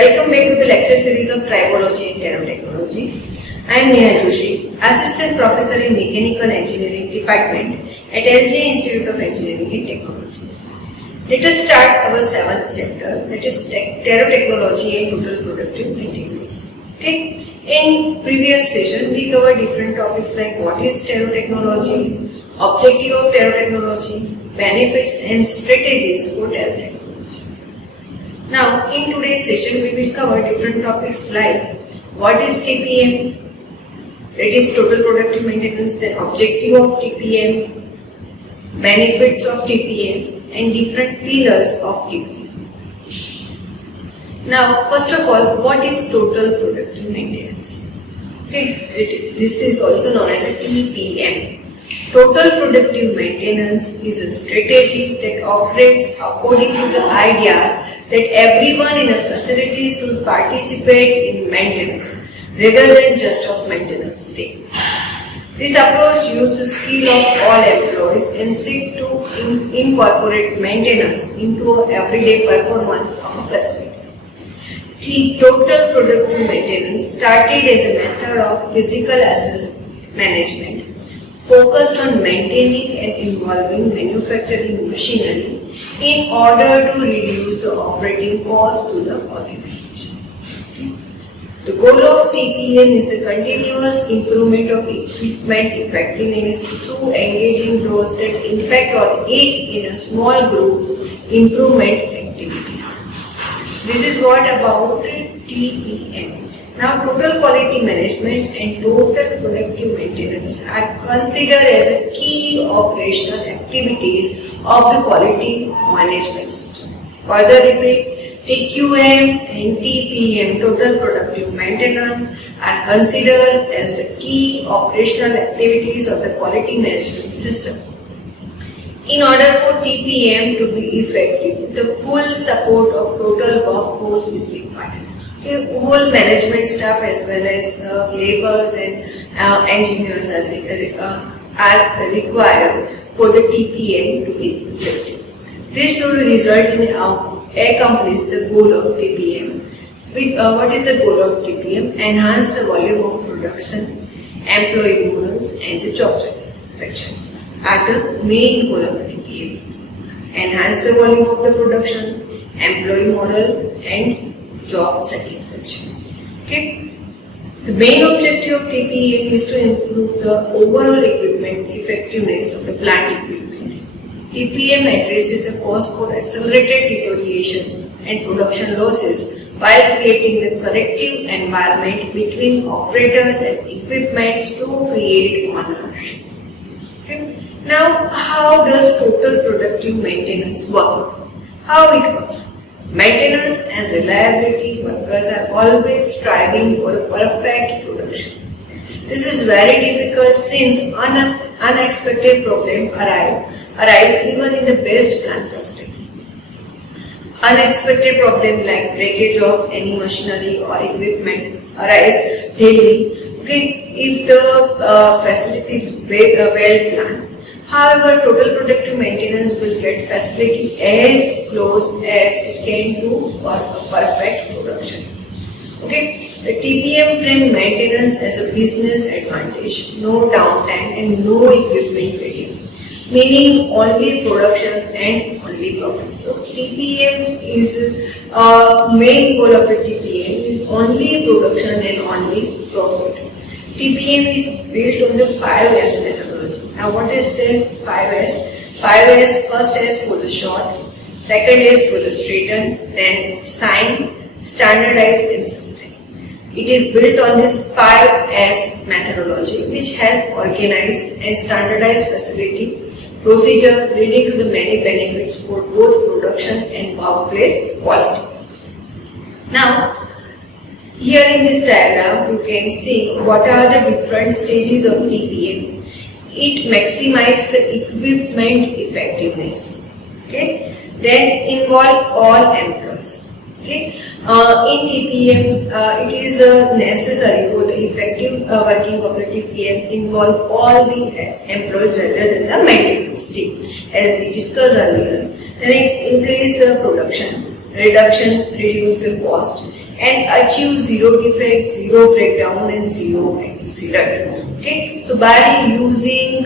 Welcome back to the lecture series of Tribology and Nanotechnology. I am Neha Joshi, Assistant Professor in Mechanical Engineering Department at LJ Institute of Engineering and Technology. Let us start our 7th chapter, that is Nanotechnology and Total Productive Maintenance. Okay. In previous session, we covered different topics like what is nanotechnology, objective of nanotechnology, benefits and strategies for nanotechnology. Now, in today's session, we will cover different topics like what is TPM, that is total productive maintenance, then objective of TPM, benefits of TPM, and different pillars of TPM. Now, first of all, what is total productive maintenance? Okay, this is also known as a TPM. Total productive maintenance is a strategy that operates according to the idea that everyone in a facility should participate in maintenance rather than just of maintenance day. This approach uses the skill of all employees and seeks to incorporate maintenance into everyday performance of a facility. The total productive maintenance started as a method of physical asset management focused on maintaining and involving manufacturing machinery in order to reduce the operating cost to the organization. The goal of TPM is the continuous improvement of equipment effectiveness through engaging those that impact or aid in a small group improvement activities. This is what about TPM. Now, total quality management and total productive maintenance are considered as a key operational activities of the quality management system. Further repeat, TQM and TPM, total productive maintenance, are considered as the key operational activities of the quality management system. In order for TPM to be effective, the full support of total workforce is required. Whole management staff as well as laborers and engineers are required for the TPM to be effective. This will result in accomplish the goal of TPM. What is the goal of TPM? Enhance the volume of production, employee morals, and the job satisfaction are the main goal of the TPM. Enhance the volume of the production, employee moral, and job satisfaction. Okay. The main objective of TPM is to improve the overall equipment effectiveness of the plant equipment. TPM addresses the cause for accelerated deterioration and production losses while creating the corrective environment between operators and equipment to create ownership. Okay. Now, how does total productive maintenance work? How it works? Maintenance and reliability workers are always striving for perfect production. This is very difficult since unexpected problems arise even in the best plant facility. Unexpected problems like breakage of any machinery or equipment arise daily. Okay, if the facility is well planned. However, total productive maintenance will get facility as close as it can to perfect production. Okay, the TPM frame maintenance as a business advantage, no downtime and no equipment failure, meaning only production and only profit. So TPM is main goal of the TPM is only production and only profit. TPM is built on the 5S methodology. Now, what is the 5S? 5S, first S for the short, second S for the straighten, then sign, standardize and sustain. It is built on this 5S methodology which help organize and standardize facility procedure leading to the many benefits for both production and workplace quality. Now, here in this diagram, you can see what are the different stages of TPM. It maximizes the equipment effectiveness. Okay. Then involve all employees. Okay. In TPM, it is necessary for the effective working of the TPM involve all the employees rather than the maintenance team, as we discussed earlier. Then it increase the production, reduce the cost, and achieve zero defects, zero breakdown and zero accident. Okay, so by using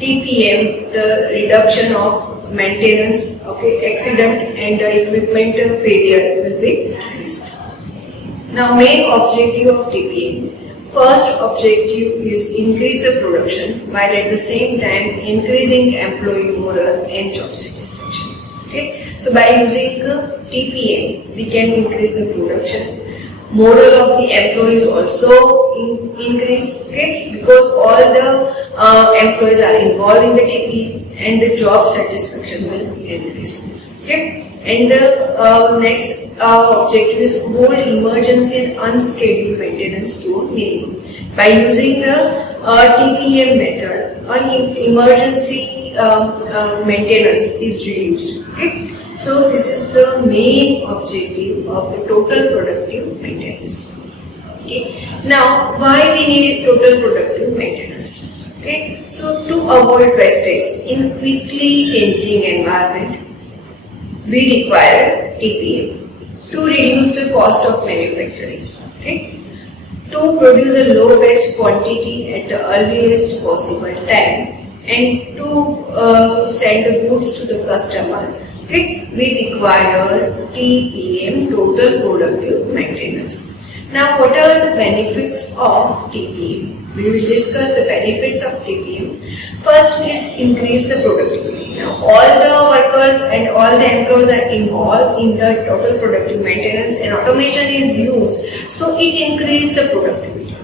TPM, the reduction of maintenance, okay, accident and equipment failure will be reduced. Now, main objective of TPM. First objective is increase the production while at the same time increasing employee morale and job satisfaction. Okay, so by using TPM, we can increase the production. Morale of the employees also increase. Okay, because all the employees are involved in the TPM and the job satisfaction will increase. Okay. And the next objective is hold emergency and unscheduled maintenance to a minimum. By using the TPM method, emergency maintenance is reduced. Okay? So this is the main objective of the total productive maintenance. Okay? Now, why we need total productive maintenance? Okay? So to avoid wastage in quickly changing environment, we require TPM to reduce the cost of manufacturing, okay? To produce a low batch quantity at the earliest possible time and to send the goods to the customer, okay? We require TPM, total productive maintenance. Now, what are the benefits of TPM? We will discuss the benefits of TPM. First is increase the productivity. Now, all the workers and all the employees are involved in the total productive maintenance and automation is used, so it increases the productivity.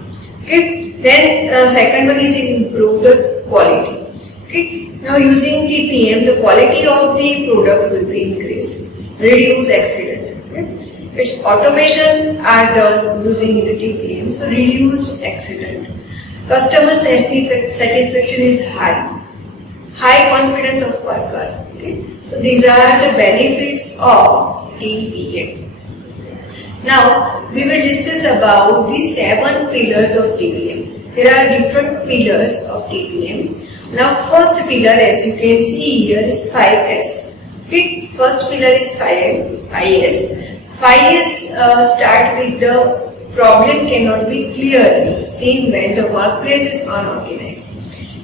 Okay. Then second one is improve the quality. Okay. Now, using TPM, the quality of the product will be increased, reduce accident. Okay. Its automation are done using the TPM, so reduce accident. Customer satisfaction is high. High confidence of worker. Okay. So these are the benefits of TPM. Now we will discuss about the 7 pillars of TPM. There are different pillars of TPM. Now first pillar, as you can see here, is 5S. Okay. First pillar is 5S. 5S start with the problem cannot be clearly seen when the workplace is unorganized.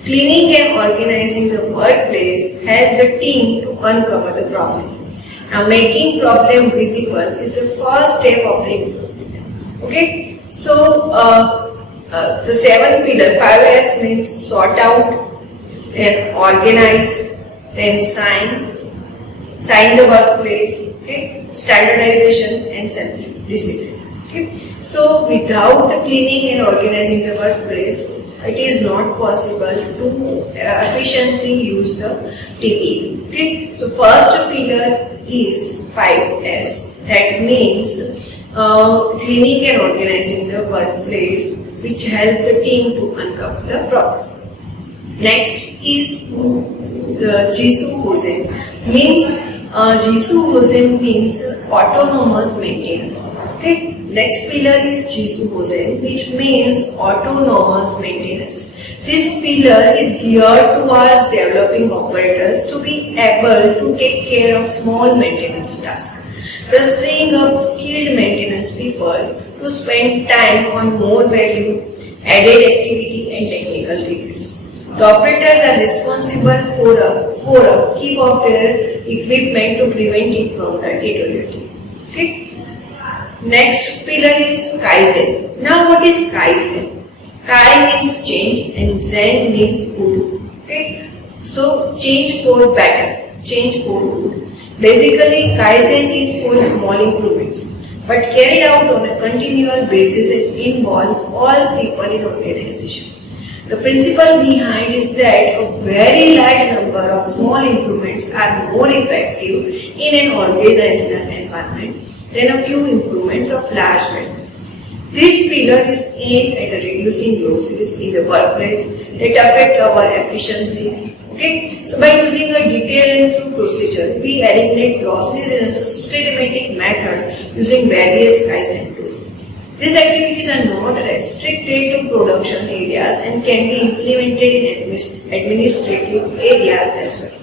Cleaning and organizing the workplace help the team to uncover the problem. Now, making problem visible is the first step of the improvement. Okay, so the 7 pillar, 5S means sort out, then organize, then sign the workplace, okay, standardization and discipline. Okay. So without the cleaning and organizing the workplace, it is not possible to efficiently use the TPM. Okay. So first pillar is 5S. That means cleaning and organizing the workplace, which help the team to uncover the problem. Next is the Jisoo Hosen. Jisoo Hosen means autonomous maintenance. Okay. Next pillar is Jisoo Hosen, which means autonomous maintenance. This pillar is geared towards developing operators to be able to take care of small maintenance tasks, thus freeing up skilled maintenance people to spend time on more value added activity and technical repairs. The operators are responsible for upkeep of their equipment to prevent it from the deteriorating. Okay. Next pillar is Kaizen. Now what is Kaizen? Kai means change and Zen means good. Okay. So change for better, change for good. Basically Kaizen is for small improvements but carried out on a continual basis and involves all people in organization. The principle behind is that a very large number of small improvements are more effective in an organizational environment than a few improvements of large value. This pillar is aimed at reducing losses in the workplace that affect our efficiency. Okay? So by using a detailed and thorough procedure, we eliminate losses in a systematic method using various Kaizen tools. These activities are not restricted to production areas and can be implemented in administrative areas as well.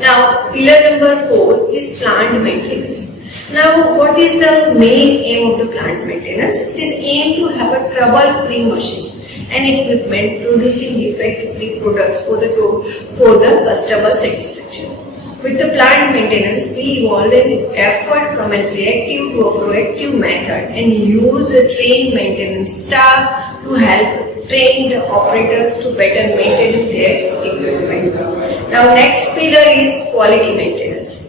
Now, pillar number 4 is plant maintenance. Now, what is the main aim of the plant maintenance? It is aim to have a trouble-free machines and equipment producing defect-free products for the customer satisfaction. With the plant maintenance, we evolve an effort from a reactive to a proactive method and use a trained maintenance staff to help train the operators to better maintain their equipment. Now, next pillar is quality maintenance,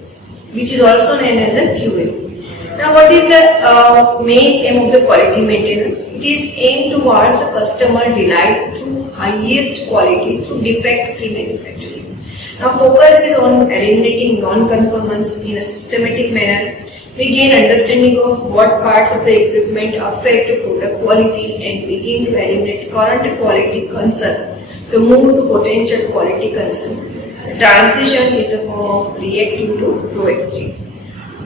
which is also known as a QM. Now, what is the main aim of the quality maintenance? It is aimed towards the customer delight through highest quality through defect-free manufacturing. Now, focus is on eliminating non-conformance in a systematic manner. We gain understanding of what parts of the equipment affect product quality and begin to eliminate current quality concern to move to potential quality concern. The transition is the form of reactive to proactive.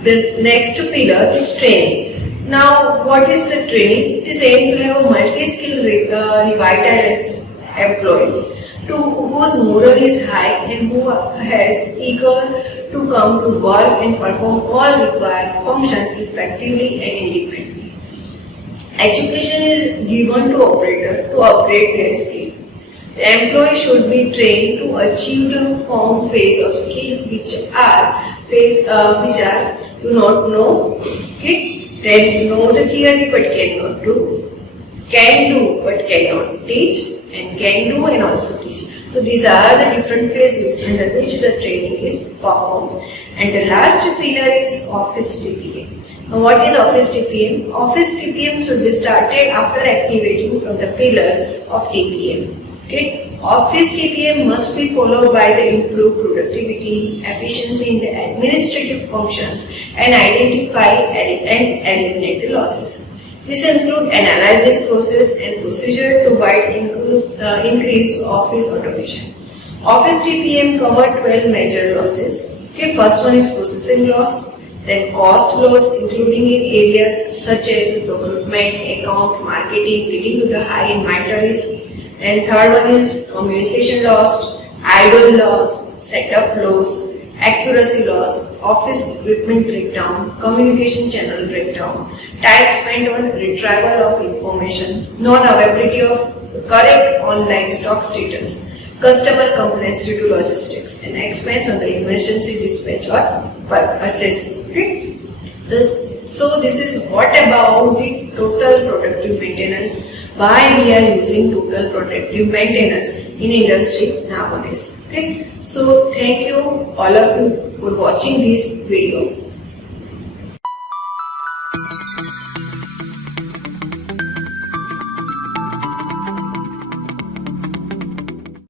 The next pillar is training. Now, what is the training? It is aimed to have a multi-skilled revitalized employee whose morale is high and who is eager to come to work and perform all required functions effectively and independently. Education is given to operator to upgrade their skill. The employee should be trained to achieve the form phase of skill which are do not know, okay? Then know the theory but cannot do, can do but cannot teach, and can do and also teach. So these are the different phases under which the training is performed. And the last pillar is Office TPM. Now, what is Office TPM? Office TPM should be started after activating from the pillars of TPM. Okay? Office TPM must be followed by the improved productivity, efficiency in the administrative functions, and identify and eliminate the losses. This includes analyzing process and procedure to provide increased office automation. Office TPM covered 12 major losses. Okay, first one is processing loss, then cost loss, including in areas such as procurement, account, marketing, leading to the high inventories. And third one is communication loss, idle loss, setup loss, accuracy loss, office equipment breakdown, communication channel breakdown, time spent on retrieval of information, non-availability of correct online stock status, customer complaints due to logistics, and expense on the emergency dispatch or purchases. Okay? So this is what about the total productive maintenance, why we are using total productive maintenance in industry nowadays. Okay? So thank you all of you for watching this video.